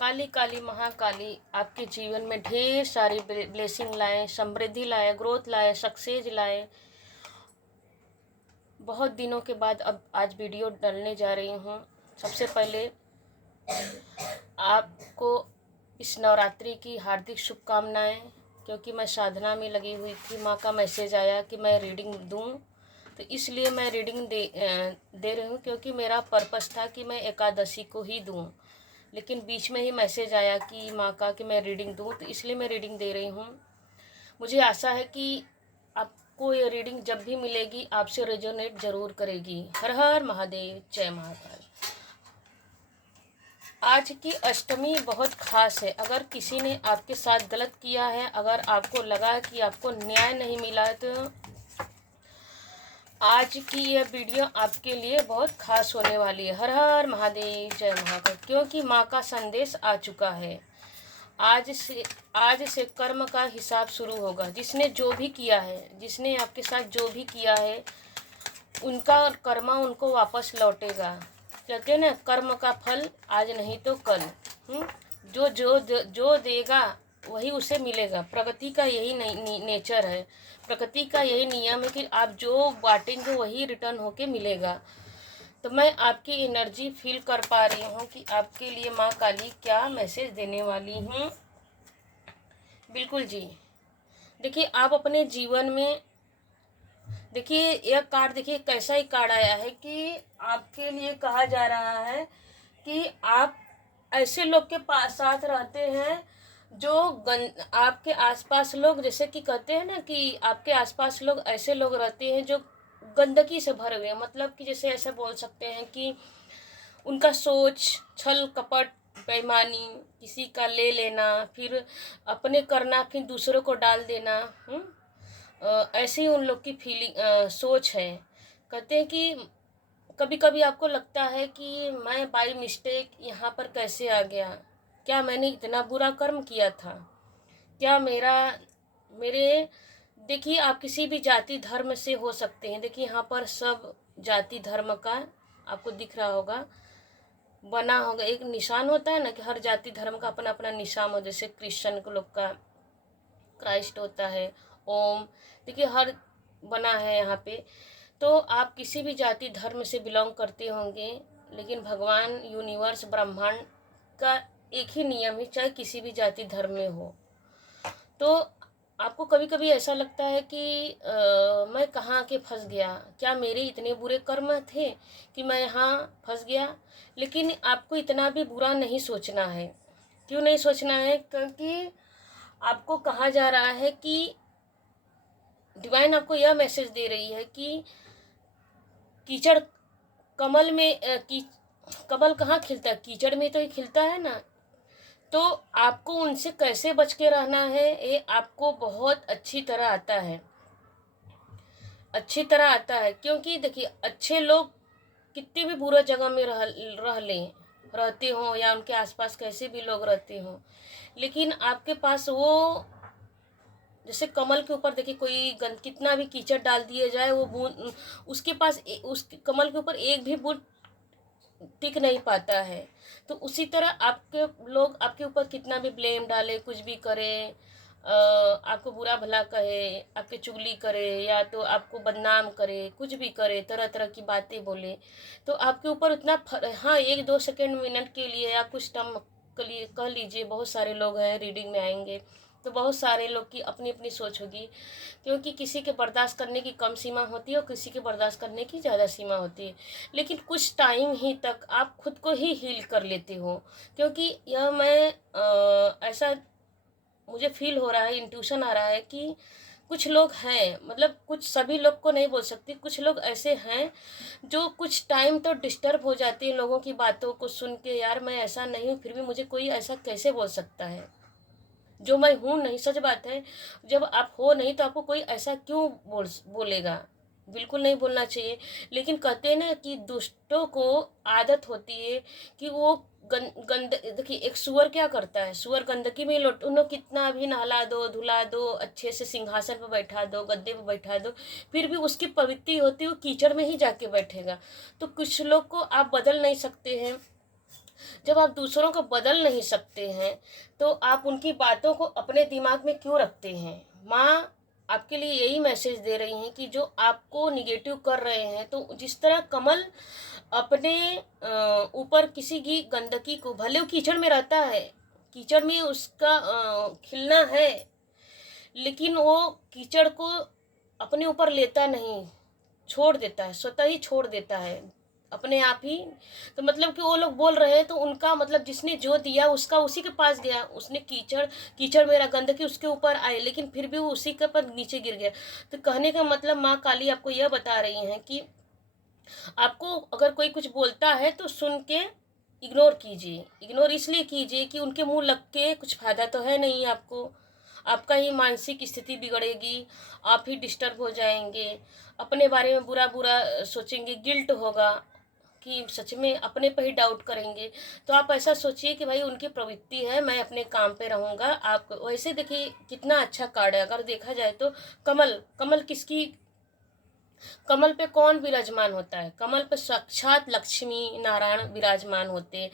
काली काली महाकाली आपके जीवन में ढेर सारी ब्लेसिंग लाए, समृद्धि लाए, ग्रोथ लाए, सक्सेस लाए। बहुत दिनों के बाद अब आज वीडियो डालने जा रही हूँ। सबसे पहले आपको इस नवरात्रि की हार्दिक शुभकामनाएं, क्योंकि मैं साधना में लगी हुई थी। माँ का मैसेज आया कि मैं रीडिंग दूँ, तो इसलिए मैं रीडिंग दे रही हूँ, क्योंकि मेरा पर्पस था कि मैं एकादशी को ही दूँ। लेकिन बीच में ही मैसेज आया कि माँ का कि मैं रीडिंग दूँ, तो इसलिए मैं रीडिंग दे रही हूँ। मुझे आशा है कि आपको ये रीडिंग जब भी मिलेगी आपसे रेजोनेट ज़रूर करेगी। हर हर महादेव, जय महाकाल। आज की अष्टमी बहुत ख़ास है। अगर किसी ने आपके साथ गलत किया है, अगर आपको लगा कि आपको न्याय नहीं मिला है, तो आज की यह वीडियो आपके लिए बहुत खास होने वाली है। हर हर महादेव, जय महाकाल। क्योंकि माँ का संदेश आ चुका है। आज से कर्म का हिसाब शुरू होगा। जिसने जो भी किया है, जिसने आपके साथ जो भी किया है, उनका कर्मा उनको वापस लौटेगा। कहते हैं ना, कर्म का फल आज नहीं तो कल। जो जो जो देगा वही उसे मिलेगा। प्रकृति का यही नेचर है, प्रकृति का यही नियम है कि आप जो बांटेंगे वही रिटर्न होके मिलेगा। तो मैं आपकी एनर्जी फील कर पा रही हूँ कि आपके लिए माँ काली क्या मैसेज देने वाली हूँ। बिल्कुल जी। देखिए, आप अपने जीवन में देखिए, यह कार्ड देखिए कैसा ही कार्ड आया है कि आपके लिए कहा जा रहा है कि आप ऐसे लोग के पास साथ रहते हैं जो आपके आसपास लोग, जैसे कि कहते हैं ना कि आपके आसपास लोग ऐसे लोग रहते हैं जो गंदगी से भरे हुए हैं। मतलब कि जैसे ऐसा बोल सकते हैं कि उनका सोच छल कपट, बेईमानी, किसी का ले लेना, फिर अपने करना, फिर दूसरों को डाल देना। ऐसे ही उन लोग की फीलिंग सोच है। कहते हैं कि कभी कभी आपको लगता है कि मैं बाई मिस्टेक यहाँ पर कैसे आ गया, क्या मैंने इतना बुरा कर्म किया था, क्या मेरे देखिए, आप किसी भी जाति धर्म से हो सकते हैं। देखिए, यहाँ पर सब जाति धर्म का आपको दिख रहा होगा, बना होगा। एक निशान होता है ना कि हर जाति धर्म का अपना अपना निशान हो। जैसे क्रिश्चियन को लोग का क्राइस्ट होता है, ओम। देखिए, हर बना है यहाँ पे। तो आप किसी भी जाति धर्म से बिलोंग करते होंगे, लेकिन भगवान, यूनिवर्स, ब्रह्मांड का एक ही नियम है, चाहे किसी भी जाति धर्म में हो। तो आपको कभी कभी ऐसा लगता है कि मैं कहाँ आके फंस गया, क्या मेरे इतने बुरे कर्म थे कि मैं यहाँ फंस गया। लेकिन आपको इतना भी बुरा नहीं सोचना है। क्यों नहीं सोचना है? क्योंकि आपको कहा जा रहा है कि डिवाइन आपको यह मैसेज दे रही है कि कीचड़ कमल में कमल कहाँ खिलता है? कीचड़ में तो ही खिलता है ना। तो आपको उनसे कैसे बच के रहना है, ये आपको बहुत अच्छी तरह आता है, अच्छी तरह आता है। क्योंकि देखिए, अच्छे लोग कितनी भी बुरा जगह में रहते हों, या उनके आसपास कैसे भी लोग रहते हों, लेकिन आपके पास वो, जैसे कमल के ऊपर देखिए, कोई कितना भी कीचड़ डाल दिया जाए, वो बूंद उसके पास उस कमल के ऊपर एक भी बूंद टिक नहीं पाता है। तो उसी तरह आपके लोग आपके ऊपर कितना भी ब्लेम डाले, कुछ भी करे, आपको बुरा भला कहे, आपके चुगली करे, या तो आपको बदनाम करे, कुछ भी करे, तरह तरह की बातें बोले, तो आपके ऊपर उतना हाँ, 1-2 सेकंड मिनट के लिए या कुछ टाइम के लिए कह लीजिए, बहुत सारे लोग हैं रीडिंग में आएंगे, तो बहुत सारे लोग की अपनी अपनी सोच होगी। क्योंकि किसी के बर्दाश्त करने की कम सीमा होती है और किसी के बर्दाश्त करने की ज़्यादा सीमा होती है। लेकिन कुछ टाइम ही तक आप खुद को ही हील कर लेते हो। क्योंकि यह मैं ऐसा मुझे फील हो रहा है, इंट्यूशन आ रहा है कि कुछ लोग हैं, मतलब कुछ, सभी लोग को नहीं बोल सकती, कुछ लोग ऐसे हैं जो कुछ टाइम तो डिस्टर्ब हो जाते हैं लोगों की बातों को सुन के। यार, मैं ऐसा नहीं हूँ, फिर भी मुझे कोई ऐसा कैसे बोल सकता है जो मैं हूँ नहीं। सच बात है, जब आप हो नहीं तो आपको कोई ऐसा क्यों बोलेगा? बिल्कुल नहीं बोलना चाहिए। लेकिन कहते हैं ना कि दुष्टों को आदत होती है कि वो गंद देखिए, एक सुअर क्या करता है, सुअर गंदगी में लौट, उन्हें कितना भी नहला दो, धुला दो, अच्छे से सिंहासन पर बैठा दो, गद्दे पर बैठा दो, फिर भी उसकी प्रवृत्ति होती है वो कीचड़ में ही जाके बैठेगा। तो कुछ लोग को आप बदल नहीं सकते हैं। जब आप दूसरों को बदल नहीं सकते हैं तो आप उनकी बातों को अपने दिमाग में क्यों रखते हैं। माँ आपके लिए यही मैसेज दे रही हैं कि जो आपको निगेटिव कर रहे हैं, तो जिस तरह कमल अपने ऊपर किसी की गंदगी को, भले वो कीचड़ में रहता है, कीचड़ में उसका खिलना है, लेकिन वो कीचड़ को अपने ऊपर लेता नहीं, छोड़ देता है, स्वतः ही छोड़ देता है अपने आप ही। तो मतलब कि वो लोग बोल रहे हैं तो उनका मतलब जिसने जो दिया उसका उसी के पास गया, उसने कीचड़ कीचड़ मेरा गंदगी उसके ऊपर आए, लेकिन फिर भी वो उसी के पर नीचे गिर गया। तो कहने का मतलब माँ काली आपको यह बता रही हैं कि आपको अगर कोई कुछ बोलता है तो सुन के इग्नोर कीजिए। इग्नोर इसलिए कीजिए कि उनके मुंह लग के कुछ फायदा तो है नहीं आपको, आपका ही मानसिक स्थिति बिगड़ेगी, आप ही डिस्टर्ब हो जाएंगे, अपने बारे में बुरा बुरा सोचेंगे, गिल्ट होगा कि सच में अपने पर ही डाउट करेंगे। तो आप ऐसा सोचिए कि भाई उनकी प्रवृत्ति है, मैं अपने काम पे रहूँगा। आप वैसे देखिए कितना अच्छा कार्ड है, अगर देखा जाए तो कमल, कमल किसकी, कमल पे कौन विराजमान होता है, कमल पे साक्षात लक्ष्मी नारायण विराजमान होते हैं।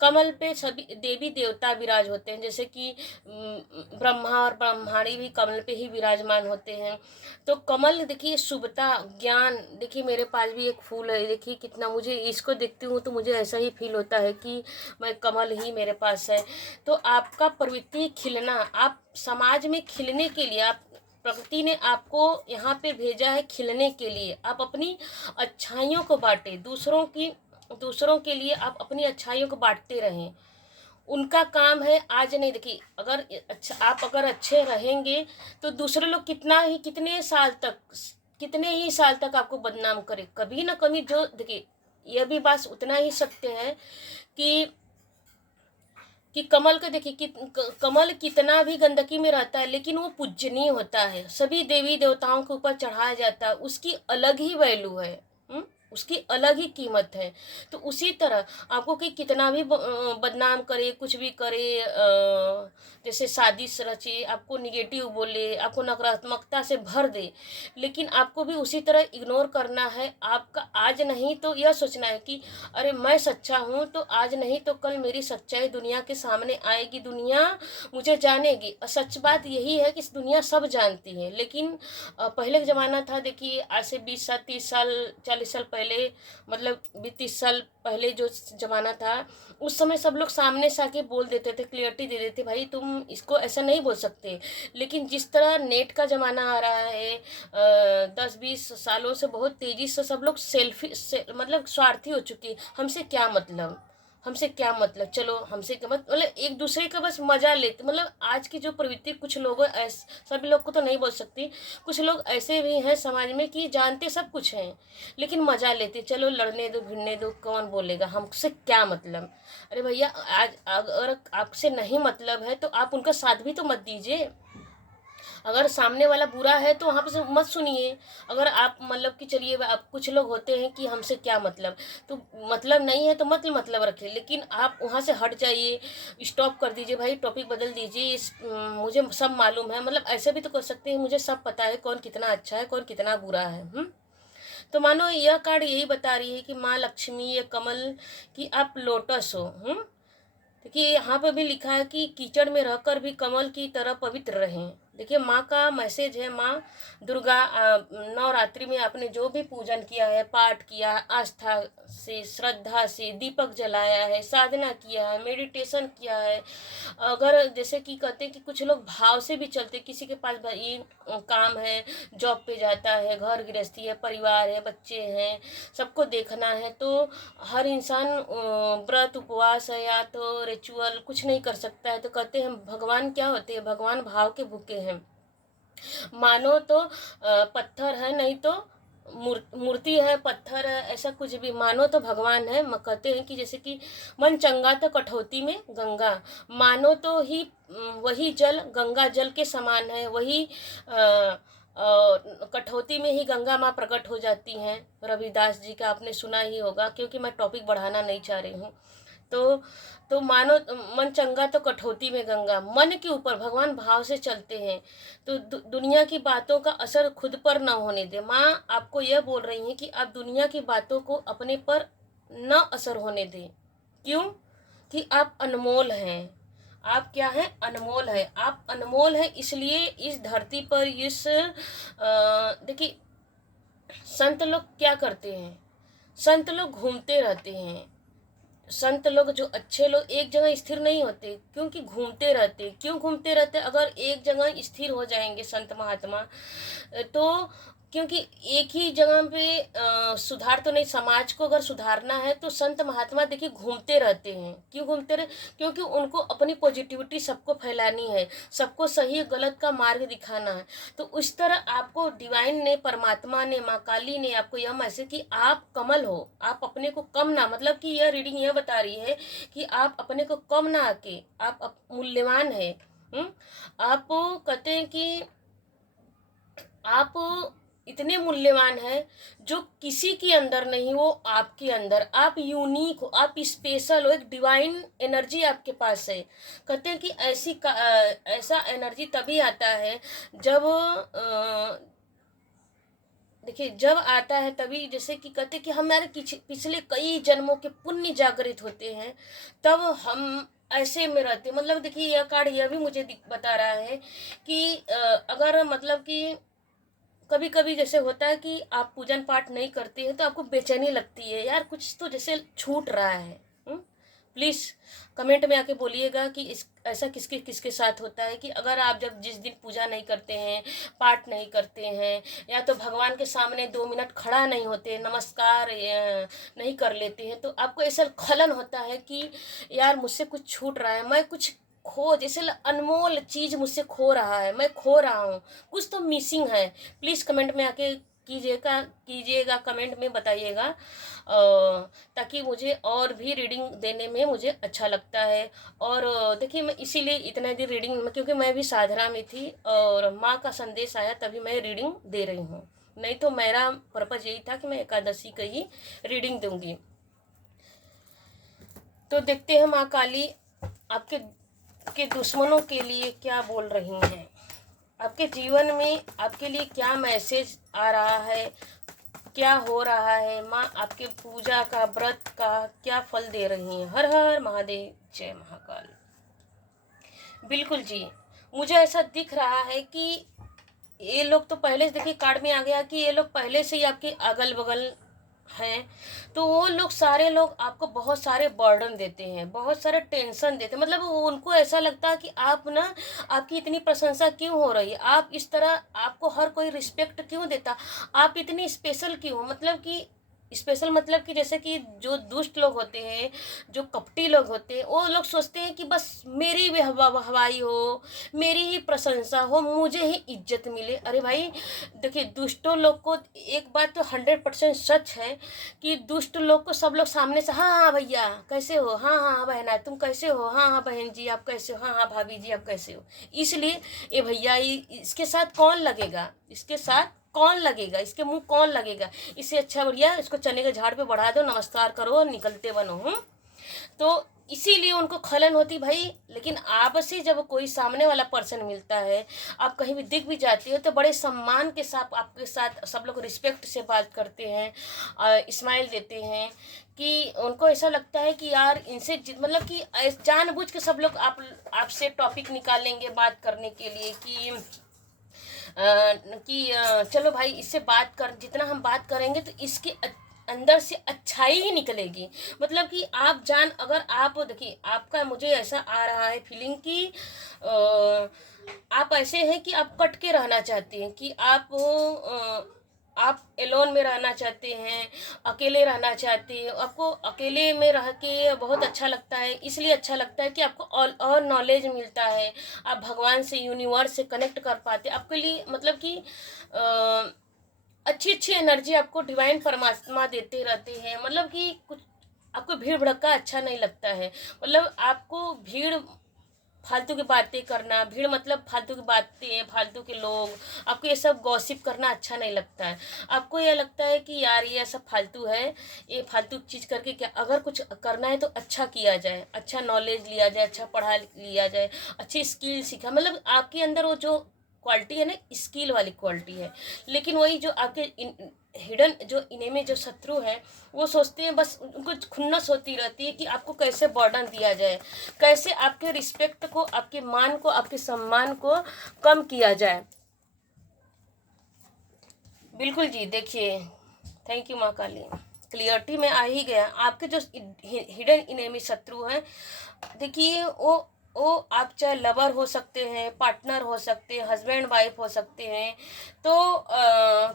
कमल पे सभी देवी देवता विराज होते हैं, जैसे कि ब्रह्मा और ब्रह्माणी भी कमल पे ही विराजमान होते हैं। तो कमल देखिए शुभता, ज्ञान। देखिए मेरे पास भी एक फूल है, देखिए कितना, मुझे इसको देखती हूँ तो मुझे ऐसा ही फील होता है कि मैं कमल ही मेरे पास है। तो आपका प्रवृत्ति खिलना, आप समाज में खिलने के लिए, आप प्रकृति ने आपको यहाँ पे भेजा है खिलने के लिए। आप अपनी अच्छाइयों को बांटे, दूसरों के लिए आप अपनी अच्छाइयों को बांटते रहें। उनका काम है आज नहीं, देखिए अगर अच्छा आप अगर अच्छे रहेंगे तो दूसरे लोग कितने ही साल तक आपको बदनाम करे, कभी ना कभी। जो देखिए यह भी बात उतना ही सत्य है कि कमल का देखिए कि कमल कितना भी गंदगी में रहता है लेकिन वो पूजनीय होता है, सभी देवी देवताओं के ऊपर चढ़ाया जाता है, उसकी अलग ही वैल्यू है। उसकी अलग ही कीमत है। तो उसी तरह आपको कि कितना भी बदनाम करे, कुछ भी करे, जैसे साजिश रचे, आपको निगेटिव बोले, आपको नकारात्मकता से भर दे, लेकिन आपको भी उसी तरह इग्नोर करना है। आपका आज नहीं तो यह सोचना है कि अरे मैं सच्चा हूँ तो आज नहीं तो कल मेरी सच्चाई दुनिया के सामने आएगी, दुनिया मुझे जानेगी। और सच बात यही है कि इस दुनिया सब जानती है, लेकिन पहले का ज़माना था, देखिए आज से 20 साल 30 साल 40 साल पहले, मतलब 20-30 साल पहले जो ज़माना था, उस समय सब लोग सामने से आके बोल देते थे, क्लियरिटी दे देते, भाई तुम इसको ऐसा नहीं बोल सकते। लेकिन जिस तरह नेट का ज़माना आ रहा है 10-20 सालों से, बहुत तेज़ी से सब लोग मतलब स्वार्थी हो चुके, हमसे क्या मतलब, हमसे क्या मतलब, चलो हमसे क्या मतलब एक दूसरे का बस मजा लेते। मतलब आज की जो प्रवृत्ति, कुछ लोग ऐसे, सभी लोग को तो नहीं बोल सकती, कुछ लोग ऐसे भी हैं समाज में कि जानते सब कुछ हैं लेकिन मजा लेते, चलो लड़ने दो भिड़ने दो, कौन बोलेगा, हमसे क्या मतलब। अरे भैया आज अगर आपसे नहीं मतलब है तो आप उनका साथ भी तो मत दीजिए। अगर सामने वाला बुरा है तो वहाँ पे मत सुनिए। अगर आप मतलब कि चलिए, आप कुछ लोग होते हैं कि हमसे क्या मतलब, तो मतलब नहीं है तो मत मतलब रखिए, लेकिन आप वहाँ से हट जाइए, स्टॉप कर दीजिए, भाई टॉपिक बदल दीजिए। मुझे सब मालूम है, मतलब ऐसे भी तो कर सकते हैं, मुझे सब पता है कौन कितना अच्छा है कौन कितना बुरा है। तो मानो यह कार्ड यही बता रही है कि माँ लक्ष्मी या कमल की आप लोटस हो। देखिए यहाँ पर भी लिखा है कि कीचड़ में रहकर भी कमल की तरह पवित्र रहें। देखिए माँ का मैसेज है, माँ दुर्गा नवरात्रि में आपने जो भी पूजन किया है, पाठ किया, आस्था से श्रद्धा से दीपक जलाया है, साधना किया है, मेडिटेशन किया है, अगर जैसे कि कहते हैं कि कुछ लोग भाव से भी चलते, किसी के पास भाई काम है, जॉब पे जाता है, घर गृहस्थी है, परिवार है, बच्चे हैं, सबको देखना है, तो हर इंसान व्रत उपवास है या तो रिचुअल कुछ नहीं कर सकता है। तो कहते हैं भगवान क्या होते हैं, भगवान भाव के भूखे हैं। मानो तो पत्थर है, नहीं तो मूर्ति है, पत्थर है, ऐसा कुछ भी मानो तो भगवान है। कहते हैं कि जैसे कि मन चंगा तो कठौती में गंगा, मानो तो ही वही जल गंगा जल के समान है, वही कठौती में ही गंगा माँ प्रकट हो जाती हैं। रविदास जी का आपने सुना ही होगा, क्योंकि मैं टॉपिक बढ़ाना नहीं चाह रही हूँ। तो मानो मन चंगा तो कठौती में गंगा, मन के ऊपर भगवान भाव से चलते हैं तो दुनिया की बातों का असर खुद पर ना होने दे। माँ आपको यह बोल रही हैं कि आप दुनिया की बातों को अपने पर न असर होने दें। क्यों? कि आप अनमोल हैं। आप क्या हैं? अनमोल है। आप अनमोल हैं, इसलिए इस धरती पर देखिए, संत लोग क्या करते हैं? संत लोग घूमते रहते हैं। संत लोग, जो अच्छे लोग, एक जगह स्थिर नहीं होते, क्योंकि घूमते रहते। क्यों घूमते रहते? अगर एक जगह स्थिर हो जाएंगे संत महात्मा, तो क्योंकि एक ही जगह पे सुधार तो नहीं, समाज को अगर सुधारना है तो संत महात्मा देखिए घूमते रहते हैं। क्यों घूमते रहे? क्योंकि उनको अपनी पॉजिटिविटी सबको फैलानी है, सबको सही गलत का मार्ग दिखाना है। तो उस तरह आपको डिवाइन ने, परमात्मा ने, माँ काली ने आपको यह मैसेज कि आप कमल हो, आप अपने को कम ना, मतलब कि यह रीडिंग यह बता रही है कि आप अपने को कम ना आके आप मूल्यवान है। आप कहते हैं कि आप इतने मूल्यवान हैं जो किसी के अंदर नहीं, वो आपके अंदर। आप यूनिक हो, आप स्पेशल हो, एक डिवाइन एनर्जी आपके पास है। कहते हैं कि ऐसा एनर्जी तभी आता है जब देखिए, जब आता है तभी, जैसे कि कहते हैं कि हमारे पिछले कई जन्मों के पुण्य जागृत होते हैं, तब हम ऐसे में रहते। मतलब देखिए, यह कार्ड यह भी मुझे बता रहा है कि अगर मतलब कि कभी कभी जैसे होता है कि आप पूजन पाठ नहीं करते हैं तो आपको बेचैनी लगती है, यार कुछ तो जैसे छूट रहा है। प्लीज़ कमेंट में आके बोलिएगा कि इस ऐसा किसके किसके साथ होता है कि अगर आप जब जिस दिन पूजा नहीं करते हैं, पाठ नहीं करते हैं, या तो भगवान के सामने 2 मिनट खड़ा नहीं होते, नमस्कार नहीं कर लेते हैं, तो आपको ऐसा खलन होता है कि यार मुझसे कुछ छूट रहा है, मैं कुछ जैसे अनमोल चीज मुझसे खो रहा है, मैं खो रहा हूँ, कुछ तो मिसिंग है। प्लीज कमेंट में आके कीजिएगा, कमेंट में बताइएगा, ताकि मुझे और भी रीडिंग देने में मुझे अच्छा लगता है। और देखिए, मैं इसीलिए इतना दिन रीडिंग में, क्योंकि मैं भी साधना में थी और माँ का संदेश आया तभी मैं रीडिंग दे रही हूँ, नहीं तो मेरा पर्पज यही था कि मैं एकादशी का ही रीडिंग दूंगी। तो देखते हैं माँ काली आपके दुश्मनों के लिए क्या बोल रही हैं, आपके जीवन में आपके लिए क्या मैसेज आ रहा है, क्या हो रहा है। माँ आपके पूजा का, व्रत का क्या फल दे रही हैं। हर हर महादेव, जय महाकाल। बिल्कुल जी, मुझे ऐसा दिख रहा है कि ये लोग तो पहले से, देखिए कार्ड में आ गया कि ये लोग पहले से ही आपके अगल बगल हैं, तो वो लोग, सारे लोग आपको बहुत सारे बर्डन देते हैं, बहुत सारे टेंशन देते हैं। मतलब उनको ऐसा लगता है कि आप ना, आपकी इतनी प्रशंसा क्यों हो रही है, आप इस तरह, आपको हर कोई रिस्पेक्ट क्यों देता, आप इतनी स्पेशल क्यों हो। मतलब कि स्पेशल मतलब कि जैसे कि जो दुष्ट लोग होते हैं, जो कपटी लोग होते हैं, वो लोग सोचते हैं कि बस मेरी भी हवाई हो, मेरी ही प्रशंसा हो, मुझे ही इज्जत मिले। अरे भाई देखिए, दुष्टों लोग को एक बात तो 100% सच है कि दुष्ट लोग को सब लोग सामने से, हाँ हाँ भैया कैसे हो, हाँ हाँ बहना तुम कैसे हो, हाँ हाँ बहन जी आप कैसे हो, हाँ हाँ भाभी जी आप कैसे हो। इसलिए ये भैया, इसके साथ कौन लगेगा, इसके साथ कौन लगेगा, इसके मुंह कौन लगेगा। इससे अच्छा बढ़िया इसको चने के झाड़ पे बढ़ा दो, नमस्कार करो और निकलते बनो। तो इसीलिए उनको खलन होती भाई। लेकिन आपसे जब कोई सामने वाला पर्सन मिलता है, आप कहीं भी दिख भी जाती हो, तो बड़े सम्मान के साथ आपके साथ सब लोग रिस्पेक्ट से बात करते हैं, स्माइल देते हैं, कि उनको ऐसा लगता है कि यार इनसे मतलब कि जानबूझ के सब लोग आपसे टॉपिक निकालेंगे बात करने के लिए कि चलो भाई इससे बात कर, जितना हम बात करेंगे तो इसके अंदर से अच्छाई ही निकलेगी। मतलब कि अगर आप देखिए, आपका मुझे ऐसा आ रहा है फीलिंग कि आप ऐसे हैं कि आप कट के रहना चाहते हैं, कि आप एलोन में रहना चाहते हैं, अकेले रहना चाहते हैं। आपको अकेले में रह के बहुत अच्छा लगता है, इसलिए अच्छा लगता है कि आपको और नॉलेज मिलता है, आप भगवान से, यूनिवर्स से कनेक्ट कर पाते। आपके लिए मतलब कि अच्छी अच्छी एनर्जी आपको डिवाइन परमात्मा देते रहते हैं। मतलब कि कुछ आपको भीड़ भड़का अच्छा नहीं लगता है। मतलब आपको फालतू की बातें करना, भीड़ मतलब फालतू की बातें, फालतू के लोग, आपको ये सब गॉसिप करना अच्छा नहीं लगता है। आपको ये लगता है कि यार ये सब फालतू है, ये फालतू चीज़ करके क्या, अगर कुछ करना है तो अच्छा किया जाए, अच्छा नॉलेज लिया जाए, अच्छा पढ़ा लिया जाए, अच्छी स्किल सीखा। मतलब आपके अंदर वो जो क्वालिटी है ना, स्किल वाली क्वालिटी है। लेकिन वही जो आपके हिडन जो इन्हीं में जो शत्रु हैं, वो सोचते हैं, बस उनको खुन्नस होती रहती है कि आपको कैसे बर्डन दिया जाए, कैसे आपके रिस्पेक्ट को, आपके मान को, आपके सम्मान को कम किया जाए। बिल्कुल जी, देखिए, थैंक यू माँ काली, क्लियरिटी में आ ही गया। आपके जो हिडन इनेमी शत्रु हैं, देखिए वो आप चाहे लवर हो सकते हैं, पार्टनर हो सकते हैं, हस्बैंड वाइफ हो सकते हैं, तो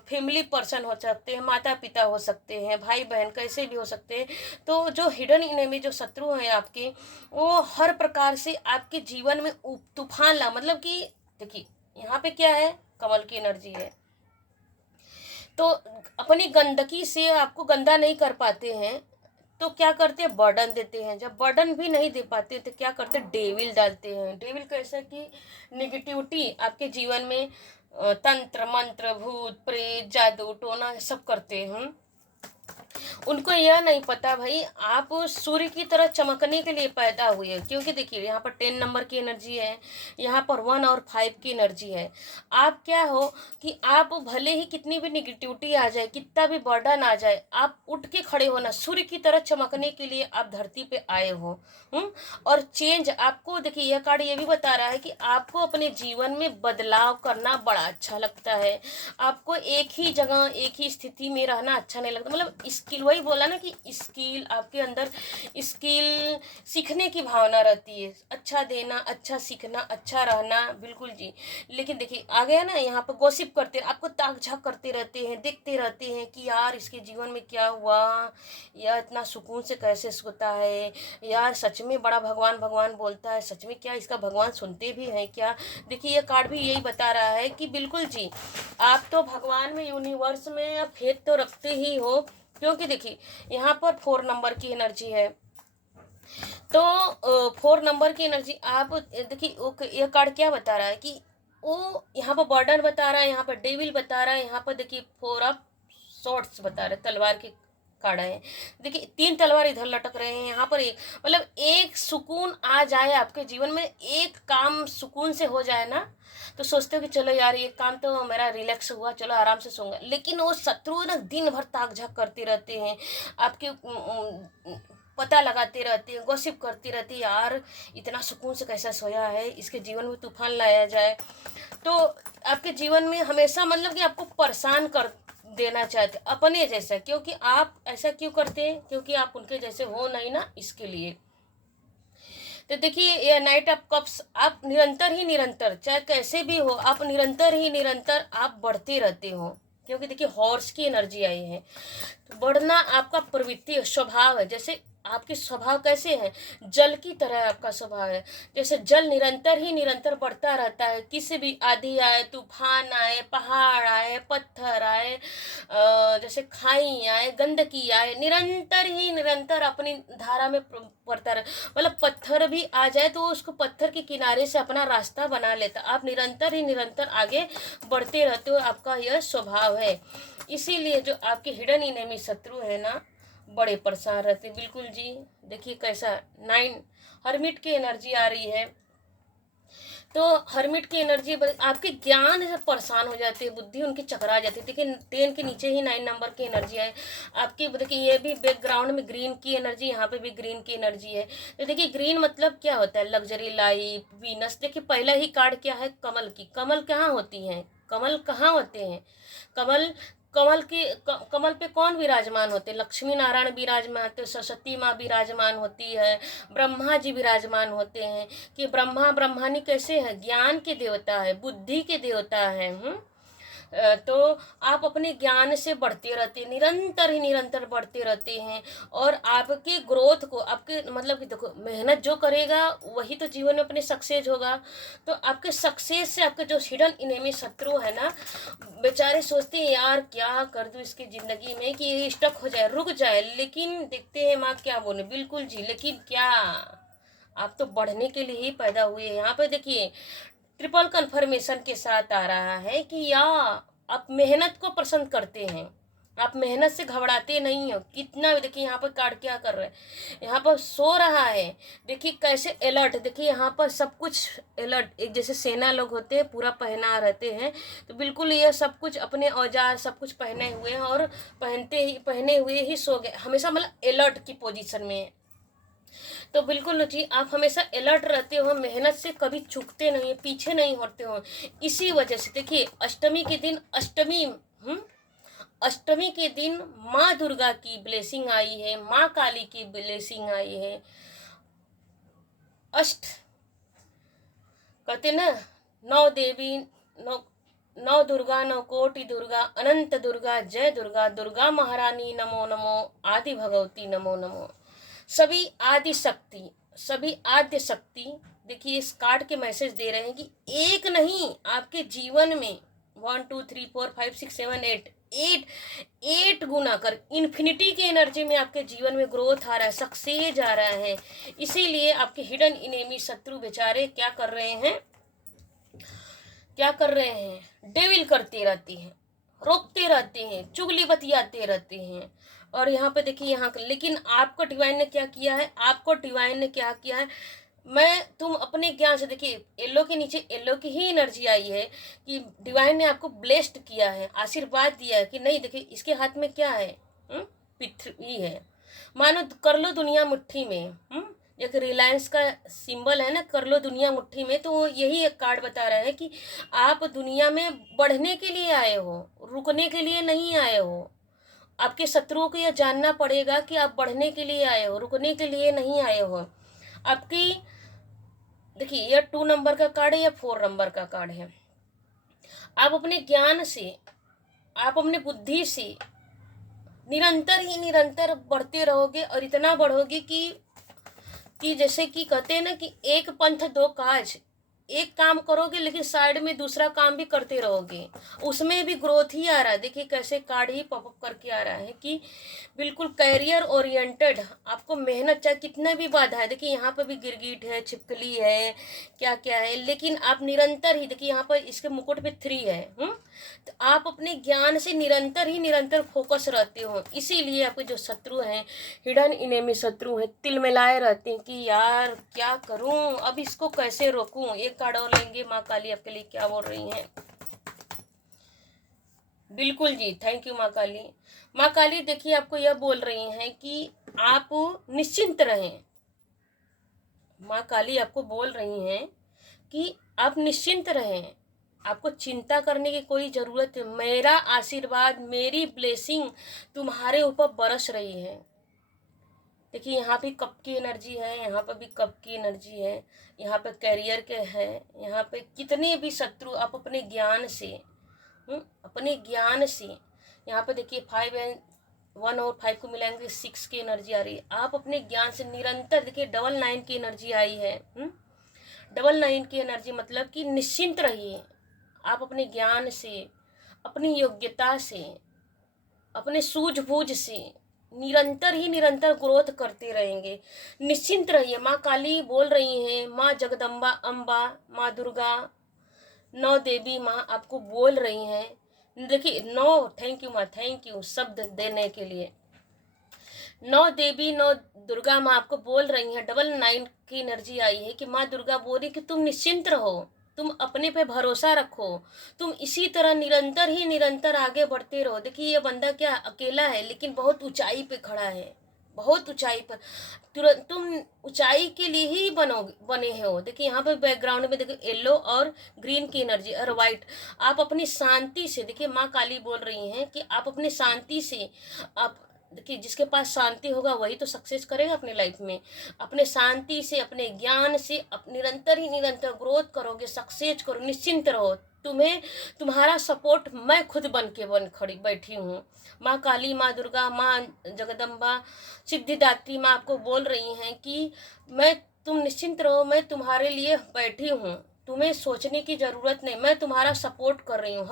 फैमिली पर्सन हो सकते हैं, माता पिता हो सकते हैं, भाई बहन कैसे भी हो सकते हैं। तो जो हिडन इनेमी जो शत्रु हैं आपके, वो हर प्रकार से आपके जीवन में तूफान ला, मतलब कि देखिए यहाँ पे क्या है, कमल की एनर्जी है, तो अपनी गंदगी से आपको गंदा नहीं कर पाते हैं, तो क्या करते हैं, बर्डन देते हैं। जब बर्डन भी नहीं दे पाते तो क्या करते हैं, डेविल डालते हैं। डेविल कैसा कि निगेटिविटी आपके जीवन में तंत्र मंत्र भूत प्रेत जादू टोना सब करते हैं। उनको यह नहीं पता भाई आप सूर्य की तरह चमकने के लिए पैदा हुए, क्योंकि देखिए यहाँ पर 10 नंबर की एनर्जी है, यहाँ पर 1 और 5 की एनर्जी है। आप क्या हो कि आप भले ही कितनी भी निगेटिविटी आ जाए, कितना भी बर्डन आ जाए, आप उठ के खड़े होना, सूर्य की तरह चमकने के लिए आप धरती पे आए हो। और चेंज आपको, देखिए यह कार्ड ये भी बता रहा है कि आपको अपने जीवन में बदलाव करना बड़ा अच्छा लगता है। आपको एक ही जगह एक ही स्थिति में रहना अच्छा नहीं लगता। मतलब स्किल, वही बोला ना कि स्किल आपके अंदर, स्किल सीखने की भावना रहती है, अच्छा देना, अच्छा सीखना, अच्छा रहना, बिल्कुल जी। लेकिन देखिए आ गया ना, यहाँ पर गॉसिप करते, आपको ताक झाक करते रहते हैं, देखते रहते हैं कि यार इसके जीवन में क्या हुआ, या इतना सुकून से कैसे सोता है, यार सच में बड़ा भगवान भगवान बोलता है, सच में क्या इसका भगवान सुनते भी हैं क्या। देखिए ये कार्ड भी यही बता रहा है कि बिल्कुल जी, आप तो भगवान में, यूनिवर्स में आप फेथ तो रखते ही हो, क्योंकि देखिए यहाँ पर 4 नंबर की एनर्जी है। तो 4 नंबर की एनर्जी, आप देखिए यह कार्ड क्या बता रहा है कि वो यहाँ पर बॉर्डर बता रहा है, यहाँ पर डेविल बता रहा है, यहाँ पर देखिए 4 ऑफ शॉर्ट्स बता रहे, तलवार के कार्ड है। देखिए 3 तलवार इधर लटक रहे हैं, यहाँ पर एक, मतलब एक सुकून आ जाए आपके जीवन में, एक काम सुकून से हो जाए ना, तो सोचते हो कि चलो यार ये काम तो मेरा रिलैक्स हुआ, चलो आराम से सोऊंगा। लेकिन वो शत्रु ना दिन भर ताक झाक करते रहते हैं, आपके पता लगाते रहते हैं, गॉसिप करती रहती है, यार इतना सुकून से कैसा सोया है, इसके जीवन में तूफान लाया जाए। तो आपके जीवन में हमेशा, मतलब कि आपको परेशान कर देना चाहते अपने जैसा, क्योंकि आप ऐसा क्यों करते हैं, क्योंकि आप उनके जैसे हो नहीं ना, इसके लिए। तो देखिए ये नाइट ऑफ कप्स, आप निरंतर ही निरंतर, चाहे कैसे भी हो, आप निरंतर ही निरंतर आप बढ़ते रहते हो, क्योंकि देखिए हॉर्स की एनर्जी आई है। तो बढ़ना आपका प्रवृत्ति स्वभाव है। जैसे आपके स्वभाव कैसे हैं, जल की तरह आपका स्वभाव है। जैसे जल निरंतर ही निरंतर बढ़ता रहता है, किसी भी आंधी आए, तूफान आए, पहाड़ आए, पत्थर आए, जैसे खाई आए, गंदगी आए, निरंतर ही निरंतर अपनी धारा में बढ़ता रहे। मतलब पत्थर भी आ जाए तो उसको पत्थर के किनारे से अपना रास्ता बना लेता। आप निरंतर ही निरंतर आगे बढ़ते रहते हो, आपका यह स्वभाव है। इसीलिए जो आपके हिडन इनेमी शत्रु है ना, बड़े परेशान रहते। बिल्कुल जी, देखिए कैसा 9 हर्मिट की एनर्जी आ रही है। तो हर्मिट की एनर्जी आपके ज्ञान से परेशान हो जाती है, बुद्धि उनकी चकरा जाती है। देखिए 10 के नीचे ही 9 नंबर की एनर्जी है आपकी। देखिए ये भी बैकग्राउंड में ग्रीन की एनर्जी, यहाँ पे भी ग्रीन की एनर्जी है। तो देखिए ग्रीन मतलब क्या होता है, लग्जरी लाइफ, वीनस। देखिए पहला ही कार्ड क्या है, कमल की। कमल कहाँ होती हैं, कमल कहाँ होते हैं, कमल, कमल पे कौन विराजमान होते, लक्ष्मी नारायण विराजमान होते, सरस्वती माँ विराजमान होती है, ब्रह्मा जी विराजमान होते हैं। कि ब्रह्मानी कैसे है, ज्ञान के देवता है, बुद्धि के देवता है। तो आप अपने ज्ञान से बढ़ते रहते हैं, निरंतर ही निरंतर बढ़ते रहते हैं। और आपके ग्रोथ को, आपके मतलब कि देखो मेहनत जो करेगा वही तो जीवन में अपने सक्सेस होगा। तो आपके सक्सेस से आपके जो हिडन इनेमी शत्रु है ना, बेचारे सोचते हैं यार क्या कर दूं इसकी ज़िंदगी में कि ये स्टक हो जाए, रुक जाए। लेकिन देखते हैं माँ क्या बोले, बिल्कुल जी, लेकिन क्या, आप तो बढ़ने के लिए ही पैदा हुए। यहाँ पे देखिए ट्रिपल कन्फर्मेशन के साथ आ रहा है कि या आप मेहनत को पसंद करते हैं, आप मेहनत से घबराते नहीं हो। कितना भी देखिए यहाँ पर कार्ड क्या कर रहे हैं, यहाँ पर सो रहा है, देखिए कैसे अलर्ट, देखिए यहाँ पर सब कुछ अलर्ट, एक जैसे सेना लोग होते हैं पूरा पहना रहते हैं, तो बिल्कुल ये सब कुछ अपने औजार सब कुछ पहने हुए हैं और पहने हुए ही सो गए, हमेशा मतलब अलर्ट की पोजीशन में है। तो बिल्कुल जी आप हमेशा अलर्ट रहते हो, मेहनत से कभी चूकते नहीं, पीछे नहीं होते हो। इसी वजह से देखिए अष्टमी के दिन अष्टमी के दिन माँ दुर्गा की ब्लेसिंग आई है, माँ काली की ब्लेसिंग आई है। अष्ट कहते ना, नौ देवी, नौ दुर्गा, नौ कोटि दुर्गा, अनंत दुर्गा, जय दुर्गा, दुर्गा महारानी नमो नमो, आदि भगवती नमो नमो। सभी आदि शक्ति, सभी आद्य शक्ति देखिए इस कार्ड के मैसेज दे रहे हैं कि एक नहीं, आपके जीवन में 1 2 3 4 5 6 7 8 गुना कर इन्फिनिटी की एनर्जी में आपके जीवन में ग्रोथ आ रहा है, सक्सेस आ रहा है। इसीलिए आपके हिडन इनेमी शत्रु बेचारे क्या कर रहे हैं, डेविल करते रहते हैं, रोकते रहते हैं, चुगली बतियाते रहते हैं। और यहाँ पे देखिए यहाँ, लेकिन आपको डिवाइन ने क्या किया है, तुम अपने ज्ञान से, देखिए येलो के नीचे येलो की ही एनर्जी आई है कि डिवाइन ने आपको ब्लेस्ड किया है, आशीर्वाद दिया है कि नहीं। देखिए इसके हाथ में क्या है, पृथ्वी है, मानो कर लो दुनिया मुट्ठी में। एक रिलायंस का सिंबल है ना, कर लो दुनिया मुट्ठी में, तो यही एक कार्ड बता रहा है कि आप दुनिया में बढ़ने के लिए आए हो, रुकने के लिए नहीं आए हो। आपके शत्रुओं को यह जानना पड़ेगा कि आप बढ़ने के लिए आए हो, रुकने के लिए नहीं आए हो। आपकी देखिए यह 2 नंबर का कार्ड है या 4 नंबर का कार्ड है। आप अपने ज्ञान से, आप अपने बुद्धि से निरंतर बढ़ते रहोगे और इतना बढ़ोगे कि जैसे कि कहते हैं ना कि एक पंथ दो काज, एक काम करोगे लेकिन साइड में दूसरा काम भी करते रहोगे, उसमें भी ग्रोथ ही आ रहा है। देखिए कैसे कार्ड ही पॉपअप करके आ रहा है कि बिल्कुल कैरियर ओरिएंटेड, आपको मेहनत चाहे कितना भी बाधा है, देखिए यहाँ पर भी गिरगिट है, छिपकली है, क्या क्या है, लेकिन आप निरंतर ही, देखिए यहाँ पर इसके मुकुट पे 3 है। तो आप अपने ज्ञान से निरंतर फोकस रहते हो। इसीलिए आपके जो शत्रु हैं, हिडन इनेमी शत्रु हैं, तिलमिलाए रहते हैं कि यार क्या करूं, अब इसको कैसे रोकूं। एक कार्ड और लेंगे, माँ काली आपके लिए क्या बोल रही हैं। बिल्कुल जी, थैंक यू माँ काली। माँ काली देखिए आपको यह बोल रही हैं कि आप निश्चिंत रहें। माँ काली आपको बोल रही हैं कि आप निश्चिंत रहें, आपको चिंता करने की कोई ज़रूरत है। मेरा आशीर्वाद, मेरी ब्लेसिंग तुम्हारे ऊपर बरस रही है। देखिए यहाँ भी कप की एनर्जी है, यहाँ पर भी कप की एनर्जी है, यहाँ पे कैरियर के है, यहाँ पे कितने भी शत्रु आप अपने ज्ञान से, यहाँ पे देखिए 5 एंड 1 और 5 को मिलाएंगे 6 की एनर्जी आ रही है। आप अपने ज्ञान से निरंतर, देखिए 9 की एनर्जी आई है। 9 की एनर्जी मतलब कि निश्चिंत रहिए। आप अपने ज्ञान से, अपनी योग्यता से, अपने सूझबूझ से निरंतर ग्रोथ करते रहेंगे। निश्चिंत रहिए। माँ काली बोल रही हैं, माँ जगदम्बा, अम्बा, माँ दुर्गा, 9 देवी माँ आपको बोल रही हैं। देखिए 9, थैंक यू माँ, थैंक यू शब्द देने के लिए। 9 देवी, 9 दुर्गा माँ आपको बोल रही हैं। 9 की एनर्जी आई है कि माँ दुर्गा बोल रही कि तुम निश्चिंत रहो, तुम अपने पे भरोसा रखो, तुम इसी तरह निरंतर आगे बढ़ते रहो। देखिए ये बंदा क्या अकेला है लेकिन बहुत ऊंचाई पे खड़ा है, बहुत ऊंचाई पर। तुरंत तुम ऊंचाई के लिए ही बने हो। देखिए यहाँ पे बैकग्राउंड में देखिए येलो और ग्रीन की एनर्जी और वाइट। आप अपनी शांति से, देखिए माँ काली बोल रही हैं कि आप अपनी शांति से, आप देखिए जिसके पास शांति होगा वही तो सक्सेस करेगा अपने लाइफ में। अपने शांति से, अपने ज्ञान से निरंतर ग्रोथ करोगे, सक्सेस करो, निश्चिंत रहो। तुम्हारा सपोर्ट मैं खुद बन खड़ी बैठी हूँ। माँ काली, माँ दुर्गा, माँ जगदम्बा, सिद्धिदात्री माँ आपको बोल रही हैं कि तुम निश्चिंत रहो, मैं तुम्हारे लिए बैठी हूँ, तुम्हें सोचने की ज़रूरत नहीं, मैं तुम्हारा सपोर्ट कर रही हूँ।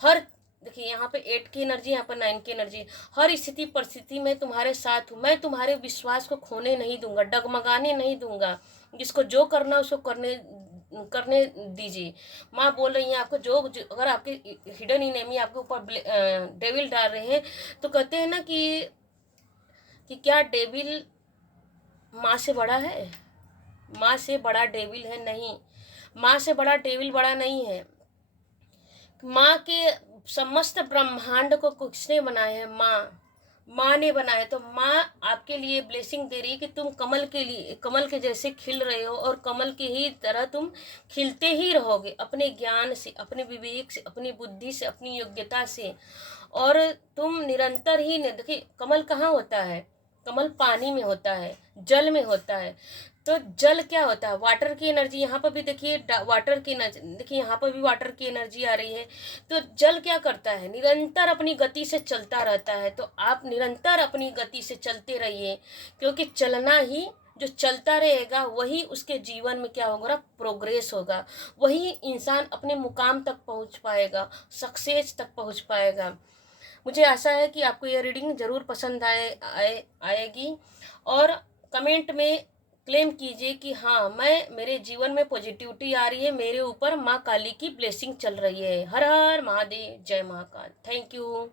हर देखिए यहाँ पे 8 की एनर्जी, यहाँ पर 9 की एनर्जी। हर स्थिति परिस्थिति में तुम्हारे साथ हूँ। मैं तुम्हारे विश्वास को खोने नहीं दूंगा, डगमगाने नहीं दूंगा। जिसको जो करना उसको करने करने दीजिए। माँ बोल रही हैं आपको, अगर आपके हिडन इनेमी आपके ऊपर डेविल डाल रहे हैं, तो कहते हैं ना कि क्या डेविल माँ से बड़ा है? माँ से बड़ा डेविल है? नहीं, माँ से बड़ा डेविल बड़ा नहीं है। माँ के समस्त ब्रह्मांड को किसने बनाया है? माँ ने बनाया। तो माँ आपके लिए ब्लेसिंग दे रही है कि तुम कमल के जैसे खिल रहे हो, और कमल की ही तरह तुम खिलते ही रहोगे, अपने ज्ञान से, अपने विवेक से, अपनी बुद्धि से, अपनी योग्यता से। और तुम निरंतर ही देखिए, कमल कहाँ होता है? कमल पानी में होता है, जल में होता है। तो जल क्या होता है? वाटर की एनर्जी। यहाँ पर भी देखिए वाटर की एनर्जी, देखिए यहाँ पर भी वाटर की एनर्जी आ रही है। तो जल क्या करता है? निरंतर अपनी गति से चलता रहता है। तो आप निरंतर अपनी गति से चलते रहिए, क्योंकि चलना ही, जो चलता रहेगा वही उसके जीवन में क्या होगा? प्रोग्रेस होगा। वही इंसान अपने मुकाम तक पहुंच पाएगा, सक्सेस तक पहुंच पाएगा। मुझे आशा है कि आपको यह रीडिंग ज़रूर पसंद आएगी, और कमेंट में क्लेम कीजिए कि हाँ, मेरे जीवन में पॉजिटिविटी आ रही है, मेरे ऊपर माँ काली की ब्लेसिंग चल रही है। हर हर महादेव, जय महाकाल। Thank you.